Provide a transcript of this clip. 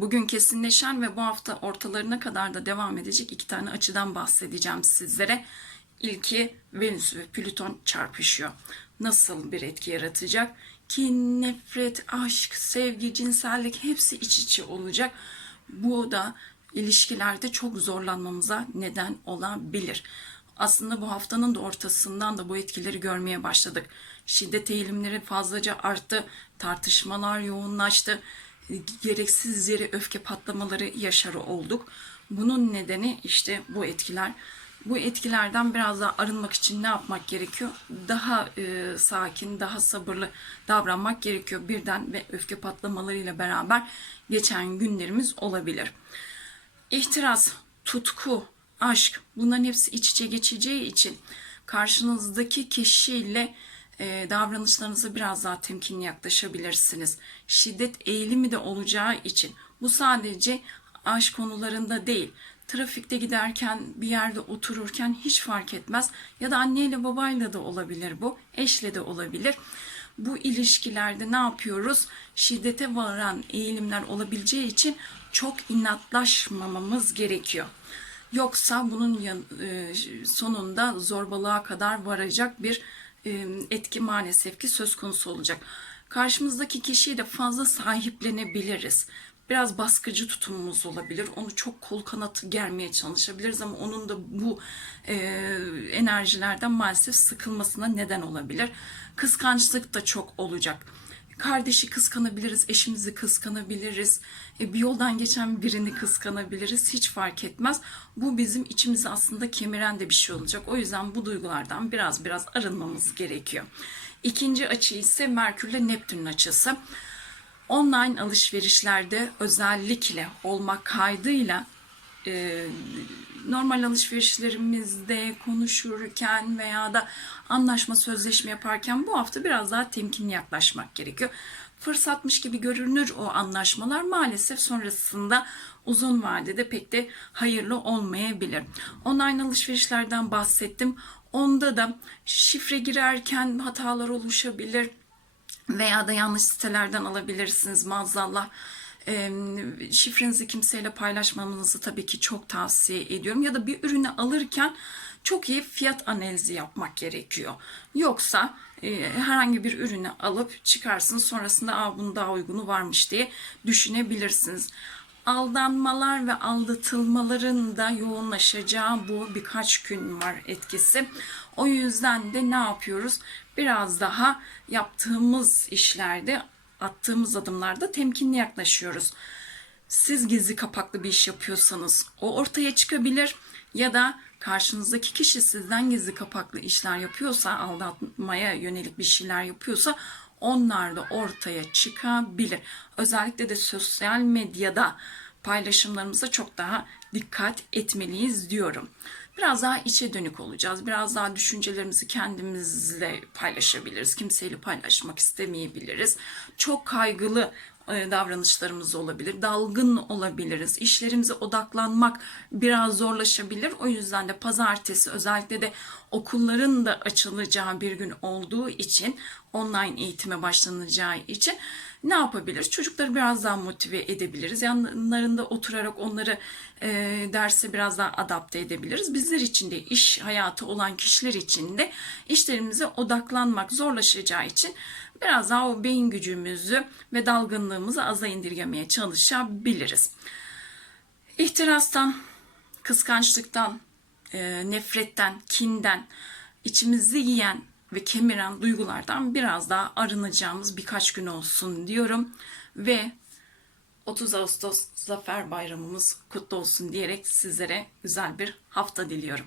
Bugün kesinleşen ve bu hafta ortalarına kadar da devam edecek iki tane açıdan bahsedeceğim sizlere. İlki Venüs ve Plüton çarpışıyor. Nasıl bir etki yaratacak? Kin, nefret, aşk, sevgi, cinsellik hepsi iç içe olacak. Bu da ilişkilerde çok zorlanmamıza neden olabilir. Aslında bu haftanın da ortasından da bu etkileri görmeye başladık. Şiddet eğilimleri fazlaca arttı, tartışmalar yoğunlaştı, gereksiz yere öfke patlamaları yaşar olduk. Bunun nedeni işte bu etkiler. Bu etkilerden biraz daha arınmak için ne yapmak gerekiyor? Daha e, sakin, daha sabırlı davranmak gerekiyor. Birden ve öfke patlamalarıyla beraber geçen günlerimiz olabilir. İhtiras, tutku, aşk bunların hepsi iç içe geçeceği için karşınızdaki kişiyle e, davranışlarınıza biraz daha temkinli yaklaşabilirsiniz. Şiddet eğilimi de olacağı için bu sadece aşk konularında değil. Trafikte giderken, bir yerde otururken hiç fark etmez. Ya da anneyle babayla da olabilir bu, eşle de olabilir. Bu ilişkilerde ne yapıyoruz? Şiddete varan eğilimler olabileceği için çok inatlaşmamamız gerekiyor. Yoksa bunun e, sonunda zorbalığa kadar varacak bir etki maalesef ki söz konusu olacak. Karşımızdaki kişiyi de fazla sahiplenebiliriz. Biraz baskıcı tutumumuz olabilir. Onu çok kol kanat germeye çalışabiliriz ama onun da bu e, enerjilerden maalesef sıkılmasına neden olabilir. Kıskançlık da çok olacak kardeşi kıskanabiliriz, eşimizi kıskanabiliriz, e, bir yoldan geçen birini kıskanabiliriz. Hiç fark etmez. Bu bizim içimizi aslında kemiren de bir şey olacak. O yüzden bu duygulardan biraz biraz arınmamız gerekiyor. İkinci açı ise Merkürle Neptün'ün açısı. Online alışverişlerde özellikle olmak kaydıyla e, normal alışverişlerimizde konuşurken veya da anlaşma sözleşme yaparken bu hafta biraz daha temkinli yaklaşmak gerekiyor. Fırsatmış gibi görünür o anlaşmalar maalesef sonrasında uzun vadede pek de hayırlı olmayabilir. Online alışverişlerden bahsettim. Onda da şifre girerken hatalar oluşabilir veya da yanlış sitelerden alabilirsiniz maazallah. E, şifrenizi kimseyle paylaşmamanızı tabii ki çok tavsiye ediyorum. Ya da bir ürünü alırken çok iyi fiyat analizi yapmak gerekiyor. Yoksa e, herhangi bir ürünü alıp çıkarsınız sonrasında Aa, bunun daha uygunu varmış diye düşünebilirsiniz. Aldanmalar ve aldatılmaların da yoğunlaşacağı bu birkaç gün var etkisi. O yüzden de ne yapıyoruz? Biraz daha yaptığımız işlerde attığımız adımlarda temkinli yaklaşıyoruz. Siz gizli kapaklı bir iş yapıyorsanız o ortaya çıkabilir ya da karşınızdaki kişi sizden gizli kapaklı işler yapıyorsa, aldatmaya yönelik bir şeyler yapıyorsa onlar da ortaya çıkabilir. Özellikle de sosyal medyada paylaşımlarımıza çok daha dikkat etmeliyiz diyorum. Biraz daha içe dönük olacağız. Biraz daha düşüncelerimizi kendimizle paylaşabiliriz. Kimseyle paylaşmak istemeyebiliriz. Çok kaygılı e, davranışlarımız olabilir. Dalgın olabiliriz. İşlerimize odaklanmak biraz zorlaşabilir. O yüzden de pazartesi özellikle de okulların da açılacağı bir gün olduğu için online eğitime başlanacağı için ne yapabilir? Çocukları biraz daha motive edebiliriz. Yanlarında oturarak onları e, derse biraz daha adapte edebiliriz. Bizler için de iş hayatı olan kişiler için de işlerimize odaklanmak zorlaşacağı için biraz daha o beyin gücümüzü ve dalgınlığımızı aza indirgemeye çalışabiliriz. İhtirastan, kıskançlıktan, e, nefretten, kinden, içimizi yiyen ve kemiren duygulardan biraz daha arınacağımız birkaç gün olsun diyorum. Ve 30 Ağustos Zafer Bayramımız kutlu olsun diyerek sizlere güzel bir hafta diliyorum.